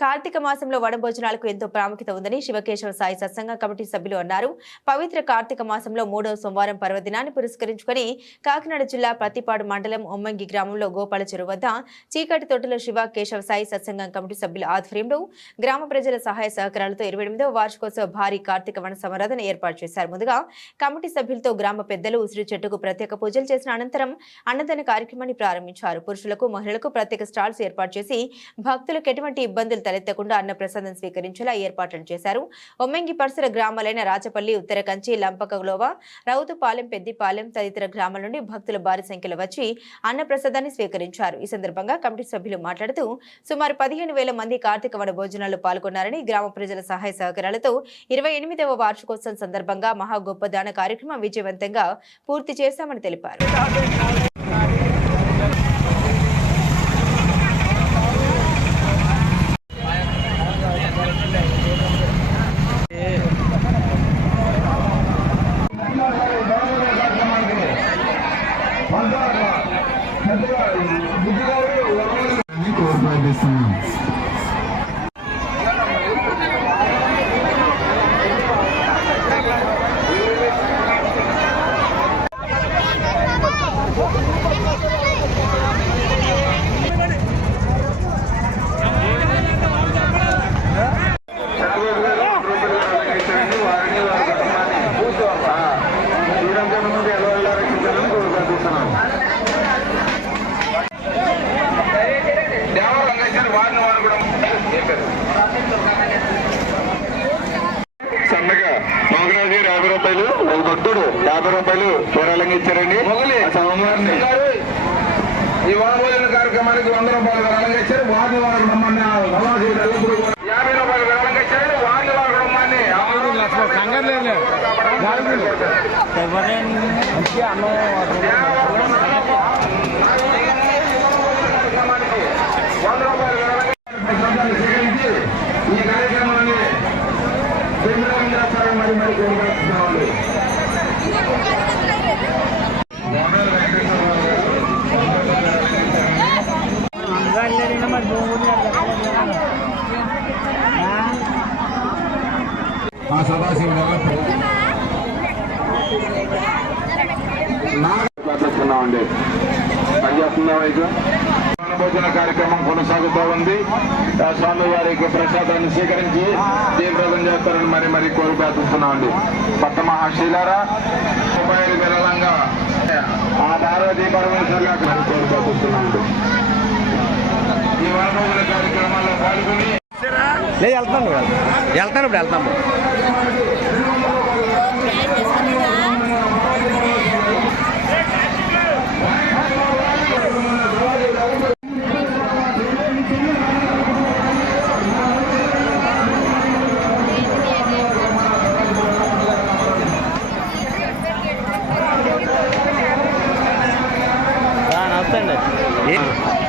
కార్తీక మాసంలో వనభోజనాలకు ఎంతో ప్రాముఖ్యత ఉందని శివకేశవ సాయి సత్సంగ కమిటీ సభ్యులు అన్నారు. పవిత్ర కార్తీక మాసంలో 3వ సోమవారం పర్వదినాన్ని పురస్కరించుకొని కాకినాడ జిల్లా ప్రతిపాడు మండలం ఒమ్మంగి గ్రామంలో గోపాల చెరువు వద్ద చీకటి తోటలో శివ కేశవ సాయి సత్సంగ కమిటీ సభ్యుల ఆధ్వర్యంలో గ్రామ ప్రజల సహాయ సహకారాలతో 28వ వార్షికోత్సవ భారీ కార్తీక వన సమరాధన ఏర్పాటు చేశారు. ముందుగా కమిటీ సభ్యులతో గ్రామ పెద్దలు ఉసిరి చెట్టుకు ప్రత్యేక పూజలు చేసిన అనంతరం అన్నదాన కార్యక్రమాన్ని ప్రారంభించారు. పురుషులకు మహిళలకు ప్రత్యేక స్టాల్స్ ఏర్పాటు చేసి భక్తులకు ఎటువంటి ఇబ్బందులు తలెత్తకుండా అన్న ప్రసాదం స్వీకరించేలా ఏర్పాట్లు చేశారు. ఒమ్మంగి పరిసర గ్రామాలైన రాచపల్లి, ఉత్తరకంచి, లంపకలోవ, రౌతుపాలెం, పెద్దిపాలెం తదితర గ్రామాల నుండి భక్తులు భారీ సంఖ్యలో వచ్చి అన్న ప్రసాదాన్ని స్వీకరించారు. ఈ సందర్భంగా కమిటీ సభ్యులు మాట్లాడుతూ సుమారు 15,000 మంది కార్తీక వన భోజనాల్లో పాల్గొన్నారని, గ్రామ ప్రజల సహాయ సహకారాలతో 28వ వార్షికోత్సవం సందర్భంగా మహా గొప్ప దాన కార్యక్రమం విజయవంతంగా పూర్తి చేశామని తెలిపారు. సన్నగా మోగరాజు గారు 50 రూపాయలు, ఒక భక్తుడు 50 రూపాయలు విరాళంగా ఇచ్చారండి. సోమవారిని ఈ వనభోజన కార్యక్రమానికి 100 రూపాయలు విరాళంగా ఇచ్చారు. వారిని వారు నమ్మని 50 రూపాయలు విరాళంగా ఇచ్చారు. వారిని వారు నమ్మని 100 రూపాయలు స్వీకరించి ఈ కార్యక్రమాన్ని మరి మరి కొనసాగుతున్నామండి. మా సదాశివ పనిచేస్తున్నామండి. పనిచేస్తున్నా వైపు భోజన కార్యక్రమం కొనసాగుతూ ఉంది. స్వామి వారికి ప్రసాదాన్ని స్వీకరించి దీపం చేస్తారని మరి మరి కోరి ప్రార్థిస్తున్నామండి. భక్త మహాశీలారా రూపాయలు విరళంగా ఆ పార్వతీ పరమేశ్వరుగా కోరి ప్రార్థిస్తున్నామండి. ఈ వనభోజన కార్యక్రమాల్లో పాల్గొని వెళ్తాను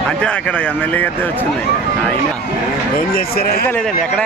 అంటే అక్కడ ఎమ్మెల్యే గారితో వచ్చింది. ఆయన ఏం చేస్తారా? లేదండి, ఎక్కడ